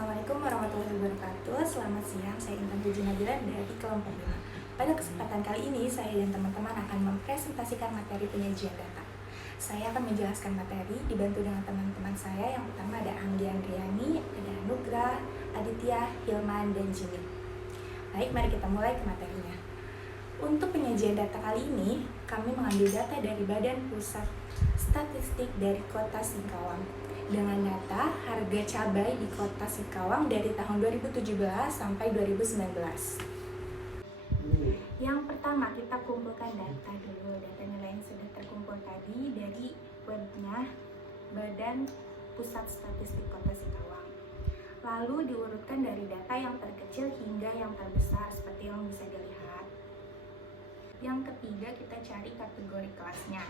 Assalamualaikum warahmatullahi wabarakatuh. Selamat siang, saya Intan Puji Nabila dari kelompok 5. Pada kesempatan kali ini, saya dan teman-teman akan mempresentasikan materi penyajian data. Saya akan menjelaskan materi dibantu dengan teman-teman saya. Yang pertama ada Anggi Andriani, ada Nugra, Aditya, Hilman, dan Jimmy. Baik, mari kita mulai ke materinya. Untuk penyajian data kali ini, kami mengambil data dari Badan Pusat Statistik dari Kota Singkawang dengan data harga cabai di Kota Singkawang dari tahun 2017 sampai 2019. Yang pertama, kita kumpulkan data dulu. Data nilai yang sudah terkumpul tadi dari webnya Badan Pusat Statistik Kota Singkawang. Lalu diurutkan dari data yang terkecil hingga yang terbesar seperti yang bisa dilihat. Yang ketiga, kita cari kategori kelasnya.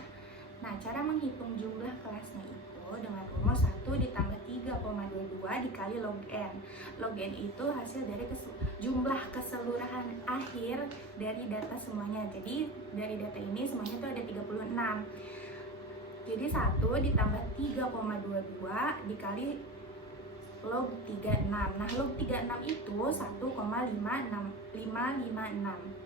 Nah, cara menghitung jumlah kelasnya itu dengan rumus 1 ditambah 3,22 dikali log n. Log n itu hasil dari jumlah keseluruhan akhir dari data semuanya. Jadi dari data ini semuanya itu ada 36. Jadi 1 ditambah 3,22 dikali log 36. Nah, log 36 itu 1,556.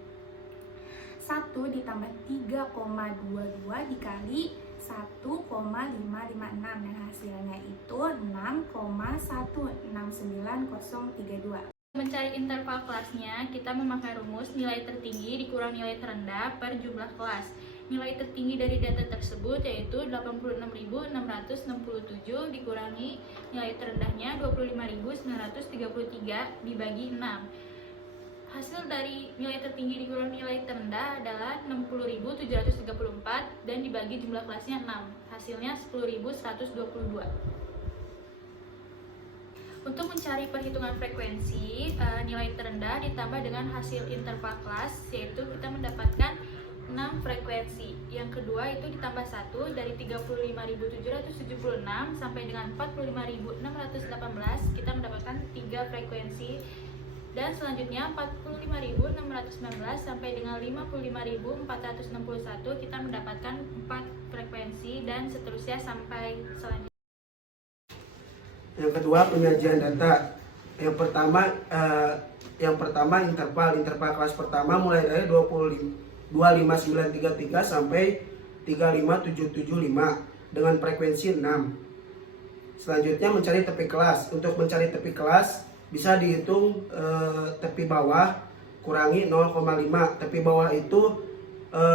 1 ditambah 3,22 dikali 1,556 dan hasilnya itu 6,169032. Mencari interval kelasnya, kita memakai rumus nilai tertinggi dikurang nilai terendah per jumlah kelas. Nilai tertinggi dari data tersebut yaitu 86.667 dikurangi nilai terendahnya 25.933 dibagi 6. Hasil dari nilai tertinggi dikurang nilai terendah adalah 60.734 dan dibagi jumlah kelasnya 6. Hasilnya 10.122. Untuk mencari perhitungan frekuensi, nilai terendah ditambah dengan hasil interval kelas, yaitu kita mendapatkan 6 frekuensi. Yang kedua itu ditambah 1 dari 35.776 sampai dengan 45.618, kita mendapatkan 3 frekuensi. Dan selanjutnya 45.619 sampai dengan 55.461 kita mendapatkan 4 frekuensi dan seterusnya sampai selanjutnya. Yang kedua, penyajian data. Yang pertama interval kelas pertama mulai dari 25933 sampai 35775 dengan frekuensi 6. Selanjutnya mencari tepi kelas. Untuk mencari tepi kelas bisa dihitung tepi bawah kurangi 0,5. Tepi bawah itu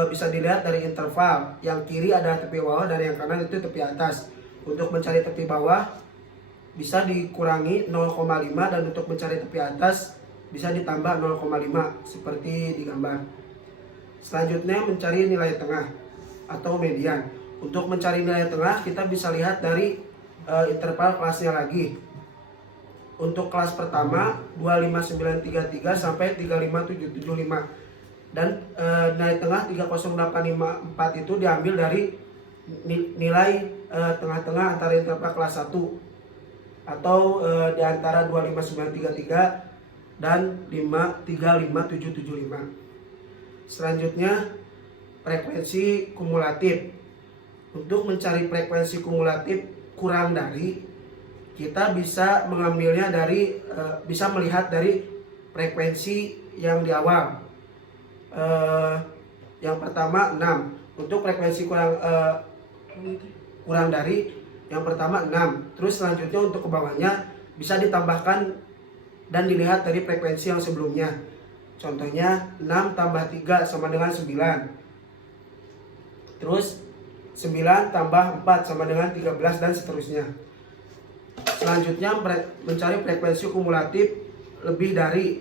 bisa dilihat dari interval. Yang kiri adalah tepi bawah dan yang kanan itu tepi atas. Untuk mencari tepi bawah bisa dikurangi 0,5 dan untuk mencari tepi atas bisa ditambah 0,5 seperti di gambar. Selanjutnya mencari nilai tengah atau median. Untuk mencari nilai tengah kita bisa lihat dari interval kelasnya lagi. Untuk kelas pertama 25933 sampai 35775 dan nilai tengah 30854 itu diambil dari nilai tengah-tengah antara interval kelas 1 atau di antara 25933 dan 35775. Selanjutnya frekuensi kumulatif. Untuk mencari frekuensi kumulatif kurang dari, kita bisa mengambilnya dari bisa melihat dari frekuensi yang di awal. Yang pertama 6. Untuk frekuensi kurang dari, yang pertama 6. Terus selanjutnya untuk ke bawahnya bisa ditambahkan dan dilihat dari frekuensi yang sebelumnya. Contohnya 6 tambah 3 sama dengan 9. Terus 9 tambah 4 sama dengan 13 dan seterusnya. Selanjutnya mencari frekuensi kumulatif lebih dari.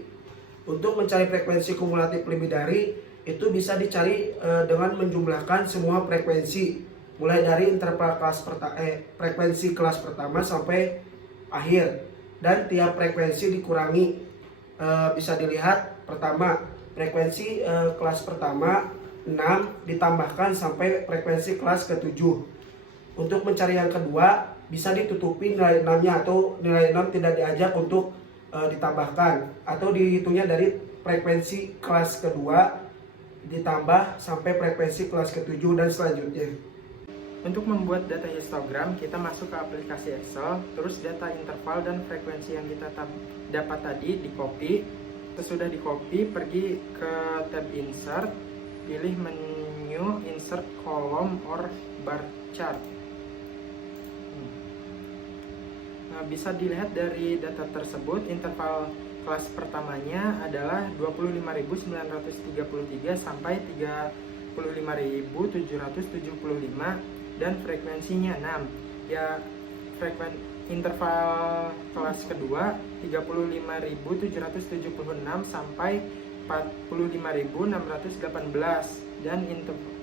Untuk mencari frekuensi kumulatif lebih dari itu bisa dicari dengan menjumlahkan semua frekuensi mulai dari interval frekuensi kelas pertama sampai akhir dan tiap frekuensi dikurangi. Bisa dilihat pertama frekuensi kelas pertama 6 ditambahkan sampai frekuensi kelas ke-7. Untuk mencari yang kedua bisa ditutupi nilai 6-nya atau nilai 6 tidak diajak untuk ditambahkan atau dihitungnya dari frekuensi kelas kedua ditambah sampai frekuensi kelas ke-7 dan selanjutnya. Untuk membuat data histogram, kita masuk ke aplikasi Excel, terus data interval dan frekuensi yang kita dapat tadi di copy. Sesudah di copy, pergi ke tab Insert, pilih menu Insert Column or Bar Chart. Nah, bisa dilihat dari data tersebut, interval kelas pertamanya adalah 25.933 sampai 35.775 dan frekuensinya 6. Ya, interval kelas kedua 35.776 sampai 45.618 dan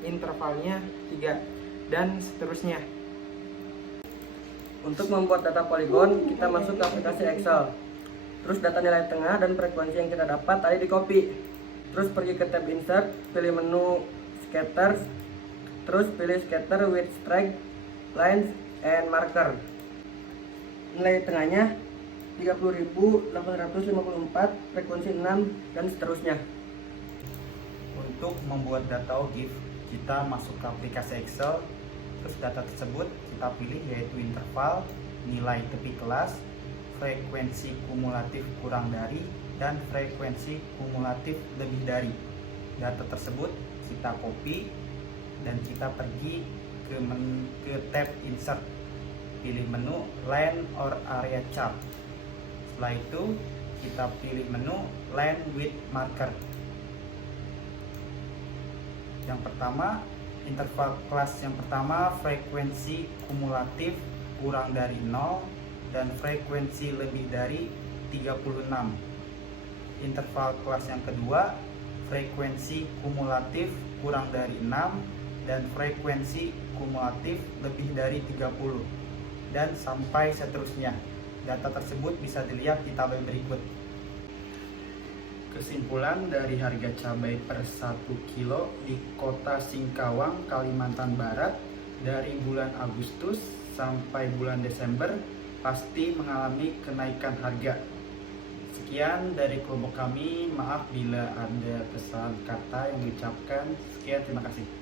intervalnya 3 dan seterusnya. Untuk membuat data poligon, kita masuk ke aplikasi Excel. Terus data nilai tengah dan frekuensi yang kita dapat tadi di copy. Terus pergi ke tab Insert, pilih menu Scatter, terus pilih Scatter with Strike, Lines, and Marker. Nilai tengahnya 30.854, frekuensi 6, dan seterusnya. Untuk membuat data OGIF, kita masuk ke aplikasi Excel. Terus data tersebut kita pilih yaitu interval, nilai tepi kelas, frekuensi kumulatif kurang dari, dan frekuensi kumulatif lebih dari. Data tersebut kita copy dan kita pergi ke tab Insert, pilih menu Line or Area Chart. Setelah itu kita pilih menu Line with Marker. Yang pertama, interval kelas yang pertama frekuensi kumulatif kurang dari 0 dan frekuensi lebih dari 36. Interval kelas yang kedua frekuensi kumulatif kurang dari 6 dan frekuensi kumulatif lebih dari 30 dan sampai seterusnya. Data tersebut bisa dilihat di tabel berikut. Kesimpulan dari harga cabai per 1 kilo di kota Singkawang, Kalimantan Barat dari bulan Agustus sampai bulan Desember pasti mengalami kenaikan harga. Sekian dari kelompok kami, maaf bila ada kesalahan kata yang diucapkan. Sekian, terima kasih.